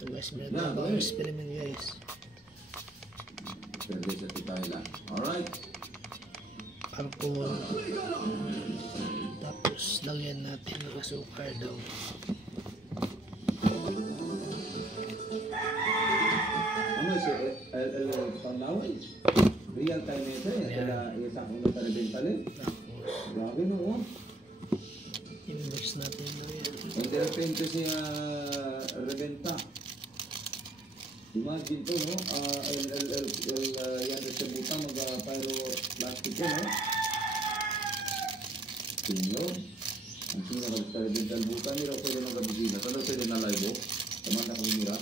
So guys, meron na ba experiment guys? Pwede sa titayla. Alright. Alcohol. Tapos lagyan natin ng asukar daw. Ano si Panaway? Real time ito eh. Kaya isang ulo pa rin pala. Grabe no. I-mix natin na yan. Ang repente siya rebenta. Imagine to no. Yan sa buta mag-pyro-plastic ko no. Sino? Ang sino na rebenta ang buta nila o pwede ng kabisina. Talagang pwede na live o. Taman na kami nila.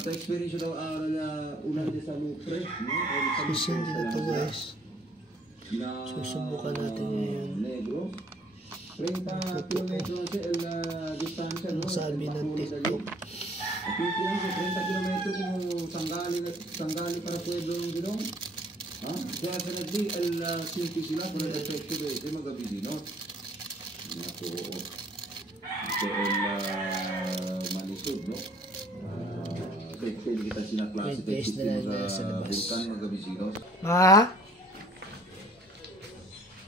Sa experience daw ulan din sa Lupre. Susundin na to guys. Susubukan natin ngayon. Negro. 30 kilometro sa distansya. Ang sabi ng TikTok. 30 kilometro kung sanggali para pueblo ng Gilong. Kaya sa nagdi, city sila kung nag-effective ito mag-abidinot. Ito malisod, no? Pwede kita sinaklase kay city mag-vulkan mag-abisinos.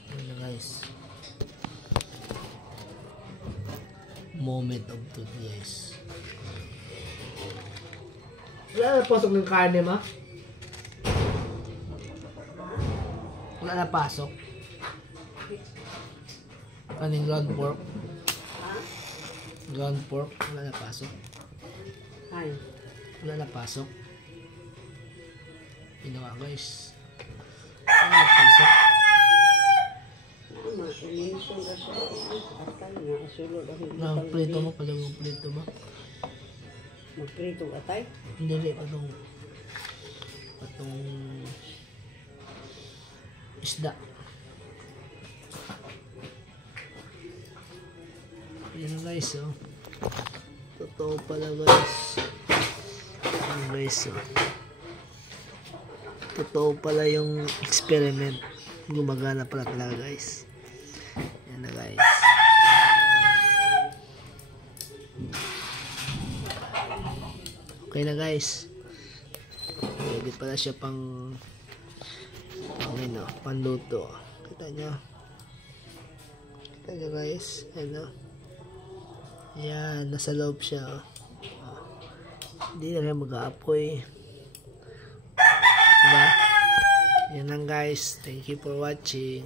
Ano guys? Moment of truth guys. Wala na pasok ng karne ma? Wala na pasok. Kaning ground pork. Ground pork. Wala na pasok. Ay. Wala na pasok. Ginawa guys. Wala na pasok. Prito mo pala yung prito ba? Magprito ka tayo? Hindi pa itong isda. Yan guys oh. Totoo pala guys. Yan guys oh. Totoo pala yung experiment. Gumagana pala talaga guys. Yan na guys. Okay na guys. Pwede pala siya pang ano, panluto. Kita nyo. Kita nyo guys. Ano. Ayan, nasa loob siya. Hindi na rin mag-aapoy. Diba? Yan lang guys. Thank you for watching.